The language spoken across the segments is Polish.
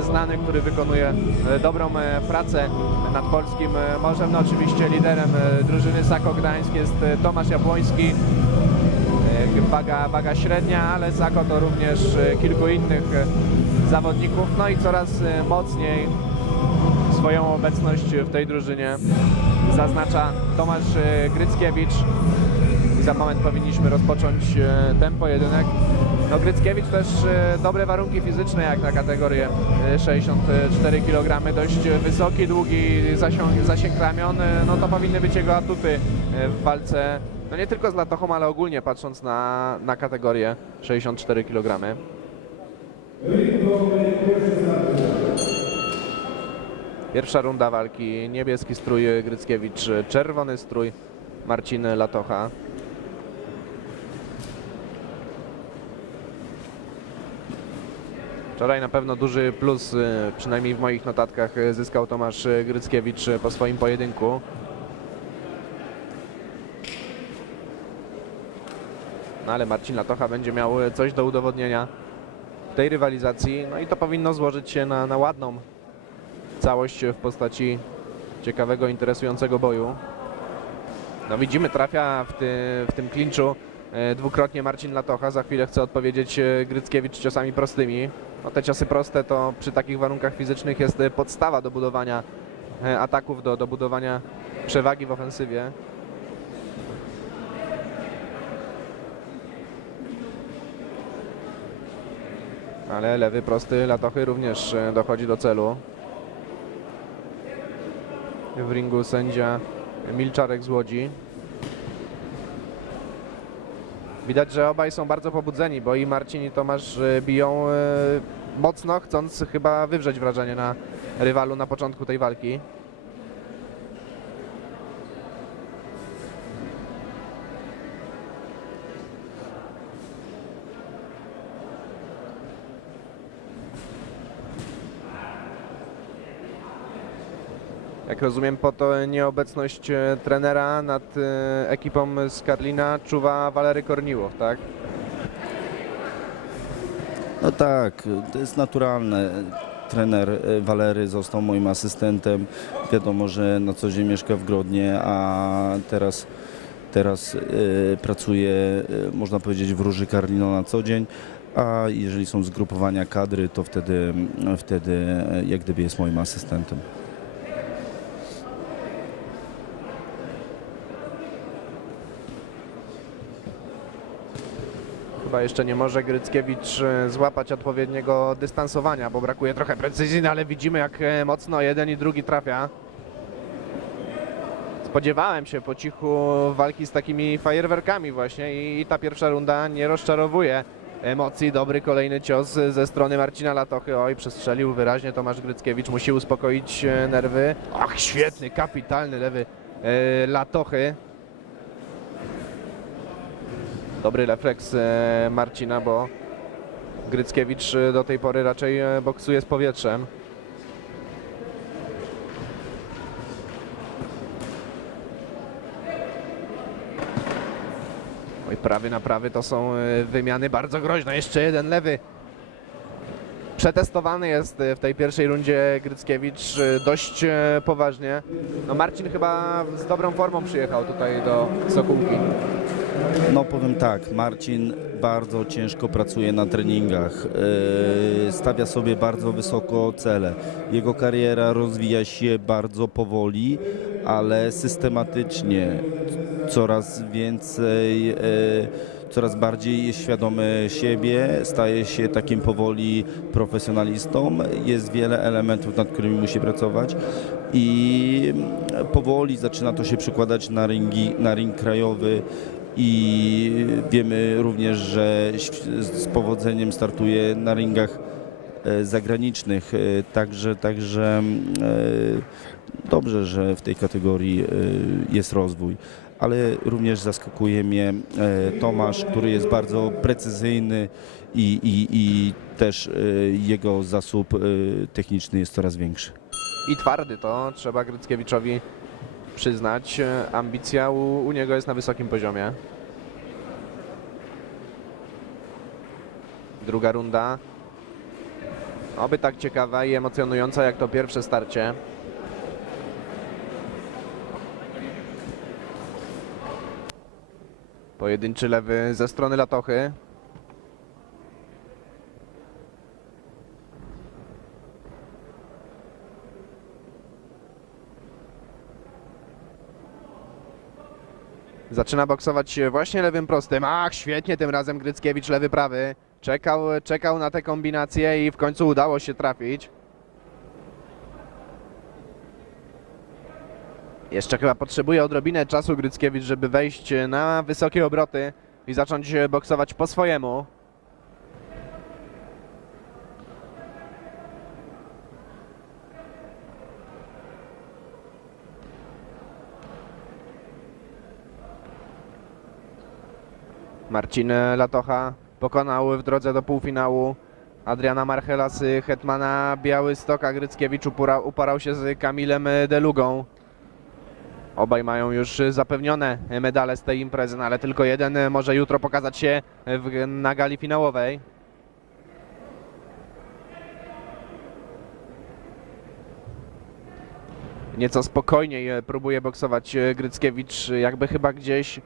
znany, który wykonuje e, dobrą e, pracę nad polskim e, morzem. No oczywiście liderem drużyny Sako Gdańsk jest Tomasz Jabłoński. Waga, waga średnia, ale Sako to również kilku innych zawodników. No i coraz mocniej swoją obecność w tej drużynie zaznacza Tomasz Gryckiewicz. Za moment powinniśmy rozpocząć e, ten pojedynek. No Gryckiewicz też e, dobre warunki fizyczne jak na kategorię e, 64 kg. Dość wysoki, długi zasięg, zasięg ramion. e, No to powinny być jego atuty e, w walce. No nie tylko z latochą, ale ogólnie patrząc na, na kategorię 64 kg. Pierwsza runda walki. Niebieski strój Gryckiewicz, czerwony strój Marcin Latocha. Wczoraj na pewno duży plus, y, przynajmniej w moich notatkach, y, zyskał Tomasz Gryckiewicz y, po swoim pojedynku. No ale Marcin Latocha będzie miał coś do udowodnienia w tej rywalizacji. No i to powinno złożyć się na, na ładną całość w postaci ciekawego, interesującego boju. No widzimy, trafia w, ty, w tym klinczu dwukrotnie Marcin Latocha. Za chwilę chce odpowiedzieć Gryckiewicz ciosami prostymi. No te ciosy proste to przy takich warunkach fizycznych jest e, podstawa do budowania e, ataków, do, do budowania przewagi w ofensywie. Ale lewy prosty Latochy również e, dochodzi do celu. W ringu sędzia Milczarek z Łodzi. Widać, że obaj są bardzo pobudzeni, bo i Marcin i Tomasz e, biją e, mocno, chcąc chyba wywrzeć wrażenie na rywalu na początku tej walki. Jak rozumiem, po to nieobecność e, trenera nad e, ekipą z Karlina czuwa Walery Korniłow, tak? No tak, to jest naturalne. Trener e, Walery został moim asystentem. Wiadomo, że na co dzień mieszka w Grodnie, a teraz, teraz e, pracuje, e, można powiedzieć, w Róży Karlino na co dzień. A jeżeli są zgrupowania kadry, to wtedy, wtedy jak gdyby jest moim asystentem. Chyba jeszcze nie może Gryckiewicz e, złapać odpowiedniego dystansowania, bo brakuje trochę precyzji, no ale widzimy jak e, mocno jeden i drugi trafia. Spodziewałem się po cichu walki z takimi fajerwerkami właśnie i, i ta pierwsza runda nie rozczarowuje emocji. Dobry kolejny cios ze strony Marcina Latochy. Oj, przestrzelił wyraźnie Tomasz Gryckiewicz. Musi uspokoić e, nerwy. Ach, świetny, kapitalny lewy Latochy. Dobry refleks e, Marcina, bo Gryckiewicz e, do tej pory raczej e, boksuje z powietrzem. Oj, prawy na prawy to są wymiany bardzo groźne. Jeszcze jeden lewy. Przetestowany jest w tej pierwszej rundzie Gryckiewicz dość poważnie. No Marcin chyba z dobrą formą przyjechał tutaj do Sokółki. No powiem tak, Marcin bardzo ciężko pracuje na treningach, yy, stawia sobie bardzo wysoko cele. Jego kariera rozwija się bardzo powoli, ale systematycznie. Coraz więcej, yy, coraz bardziej jest świadomy siebie, staje się takim powoli profesjonalistą. Jest wiele elementów, nad którymi musi pracować i powoli zaczyna to się przekładać na, ringi, na ring krajowy i wiemy również, że z powodzeniem startuje na ringach e, zagranicznych, e, także, także e, dobrze, że w tej kategorii jest rozwój. Ale również zaskakuje mnie Tomasz, który jest bardzo precyzyjny i, i, i też jego zasób techniczny jest coraz większy. i twardy, to trzeba Gryckiewiczowi przyznać. E, Ambicja u, u niego jest na wysokim poziomie. Druga runda. Oby tak ciekawa i emocjonująca jak to pierwsze starcie. Pojedynczy lewy ze strony Latochy. Zaczyna boksować właśnie lewym prostym. Ach, świetnie tym razem Gryckiewicz lewy prawy. Czekał, czekał na tę kombinację i w końcu udało się trafić. Jeszcze chyba potrzebuje odrobinę czasu Gryckiewicz, żeby wejść na wysokie obroty i zacząć boksować po swojemu. Marcin Latocha pokonał w drodze do półfinału Adriana Marchela z Hetmana Białystoka. Gryckiewicz upora, uparał się z Kamilem Delugą. Obaj mają już zapewnione medale z tej imprezy, no ale tylko jeden może jutro pokazać się w, na gali finałowej. Nieco spokojniej próbuje boksować Gryckiewicz, jakby chyba gdzieś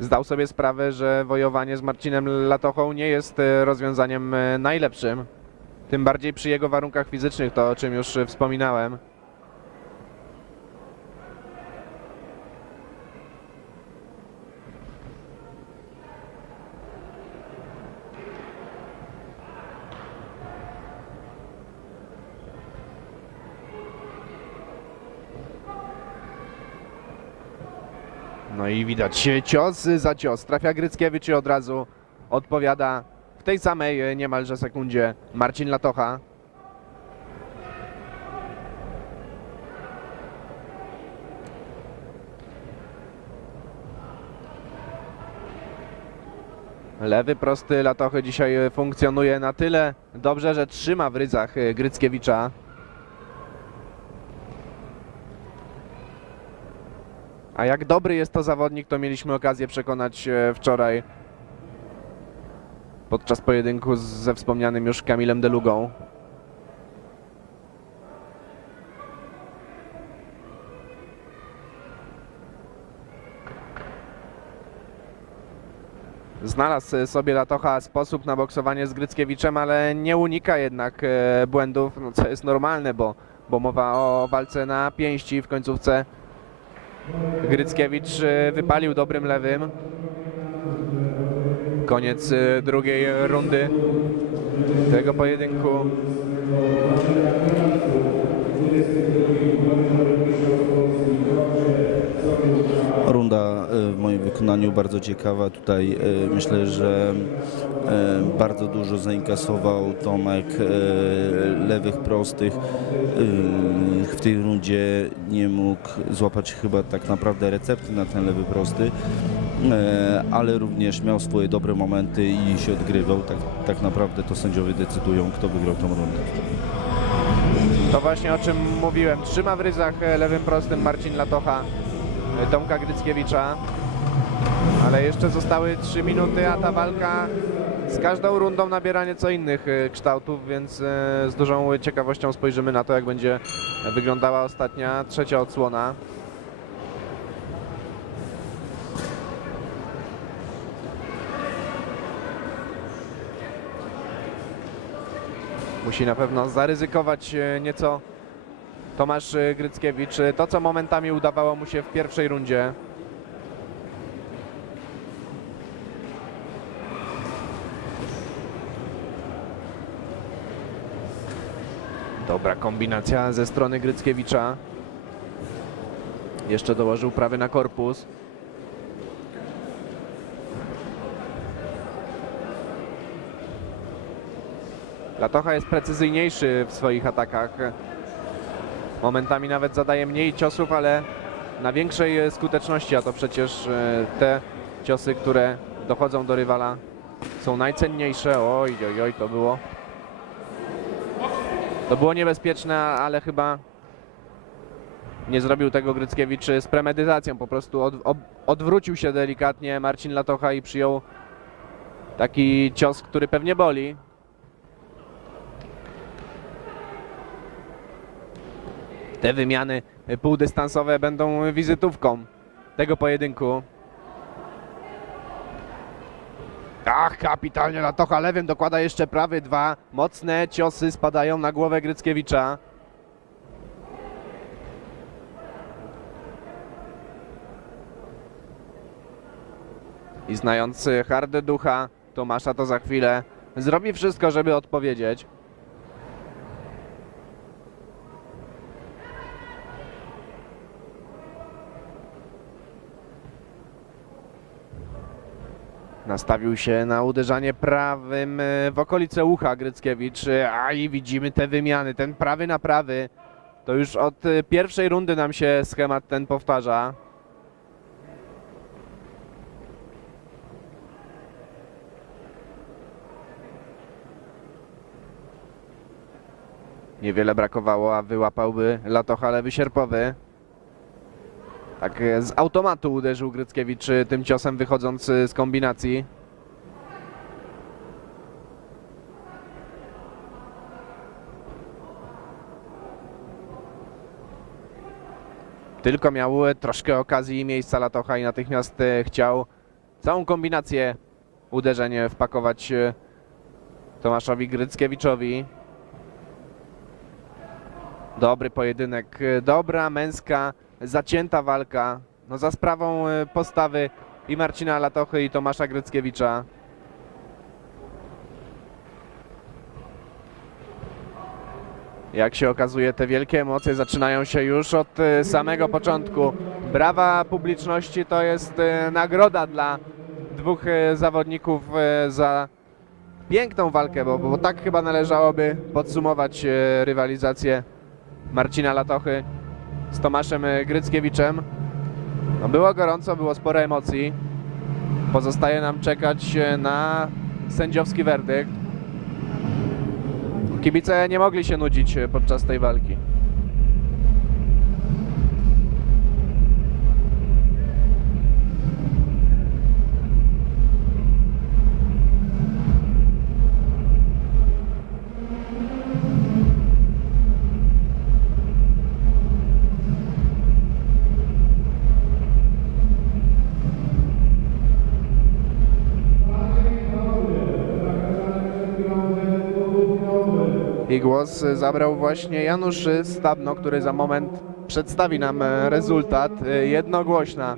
zdał sobie sprawę, że wojowanie z Marcinem Latochą nie jest e, rozwiązaniem e, najlepszym. Tym bardziej przy jego warunkach fizycznych, to o czym już e, wspominałem. No i widać cios za cios. Trafia Gryckiewicz i od razu odpowiada w tej samej e, niemalże sekundzie Marcin Latocha. Lewy prosty Latochy dzisiaj e, funkcjonuje na tyle dobrze, że trzyma w ryzach e, Gryckiewicza. A jak dobry jest to zawodnik, to mieliśmy okazję przekonać e, wczoraj podczas pojedynku ze wspomnianym już Kamilem Delugą. Znalazł e, sobie Latocha sposób na boksowanie z Gryckiewiczem, ale nie unika jednak e, błędów, no, co jest normalne, bo, bo mowa o walce na pięści w końcówce Gryckiewicz e, wypalił dobrym lewym. Koniec e, drugiej rundy tego pojedynku. E, w moim wykonaniu bardzo ciekawa. Tutaj e, myślę, że e, bardzo dużo zainkasował Tomek lewych prostych. W tej rundzie nie mógł złapać chyba tak naprawdę recepty na ten lewy prosty, ale również miał swoje dobre momenty i się odgrywał. Tak, tak naprawdę to sędziowie decydują, kto wygrał tą rundę. To właśnie o czym mówiłem. Trzyma w ryzach lewym prostym Marcin Latocha Tomka Gryckiewicza. Ale jeszcze zostały 3 minuty, a ta walka z każdą rundą nabiera nieco innych e, kształtów, więc e, z dużą ciekawością spojrzymy na to, jak będzie wyglądała ostatnia, trzecia odsłona. Musi na pewno zaryzykować e, nieco Tomasz e, Gryckiewicz. E, To, co momentami udawało mu się w pierwszej rundzie. Dobra kombinacja ze strony Gryckiewicza. Jeszcze dołożył prawy na korpus. Latocha jest precyzyjniejszy w swoich atakach. Momentami nawet zadaje mniej ciosów, ale na większej e, skuteczności, a to przecież e, te ciosy, które dochodzą do rywala są najcenniejsze. Oj, oj, oj, to było to było niebezpieczne, ale chyba nie zrobił tego Gryckiewicz z premedytacją. Po prostu od, odwrócił się delikatnie Marcin Latocha i przyjął taki cios, który pewnie boli. Te wymiany półdystansowe będą wizytówką tego pojedynku. Ach, kapitalnie Latocha lewym dokłada jeszcze prawy. Dwa mocne ciosy spadają na głowę Gryckiewicza. I znając y, hardę ducha Tomasza to za chwilę zrobi wszystko, żeby odpowiedzieć. Nastawił się na uderzanie prawym y, w okolice ucha Gryckiewicz, y, a i widzimy te wymiany, ten prawy na prawy. To już od y, pierwszej rundy nam się schemat ten powtarza. Niewiele brakowało, a wyłapałby Latocha lewy sierpowy. Tak e, z automatu uderzył Gryckiewicz e, tym ciosem wychodząc e, z kombinacji. Tylko miał troszkę okazji i miejsca Latocha i natychmiast chciał całą kombinację uderzeń wpakować Tomaszowi Gryckiewiczowi. Dobry pojedynek, dobra męska, zacięta walka. No za sprawą e, postawy i Marcina Latochy i Tomasza Gryckiewicza. Jak się okazuje, te wielkie emocje zaczynają się już od e, samego początku. Brawa publiczności to jest e, nagroda dla dwóch zawodników za piękną walkę, bo, bo tak chyba należałoby podsumować rywalizację Marcina Latochy z Tomaszem e, Gryckiewiczem. No było gorąco, było sporo emocji. Pozostaje nam czekać e, na sędziowski werdykt. Kibice nie mogli się nudzić e, podczas tej walki. I głos zabrał właśnie Janusz Stabno, który za moment przedstawi nam e, rezultat. E, Jednogłośna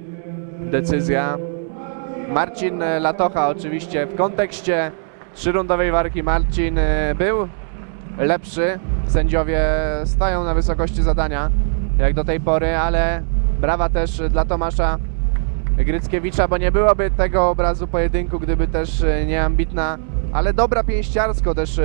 decyzja. Marcin Latocha oczywiście w kontekście trzyrundowej walki Marcin e, był lepszy. Sędziowie stają na wysokości zadania jak do tej pory, ale brawa też dla Tomasza Gryckiewicza, bo nie byłoby tego obrazu pojedynku, gdyby też e, nie ambitna, ale dobra pięściarsko też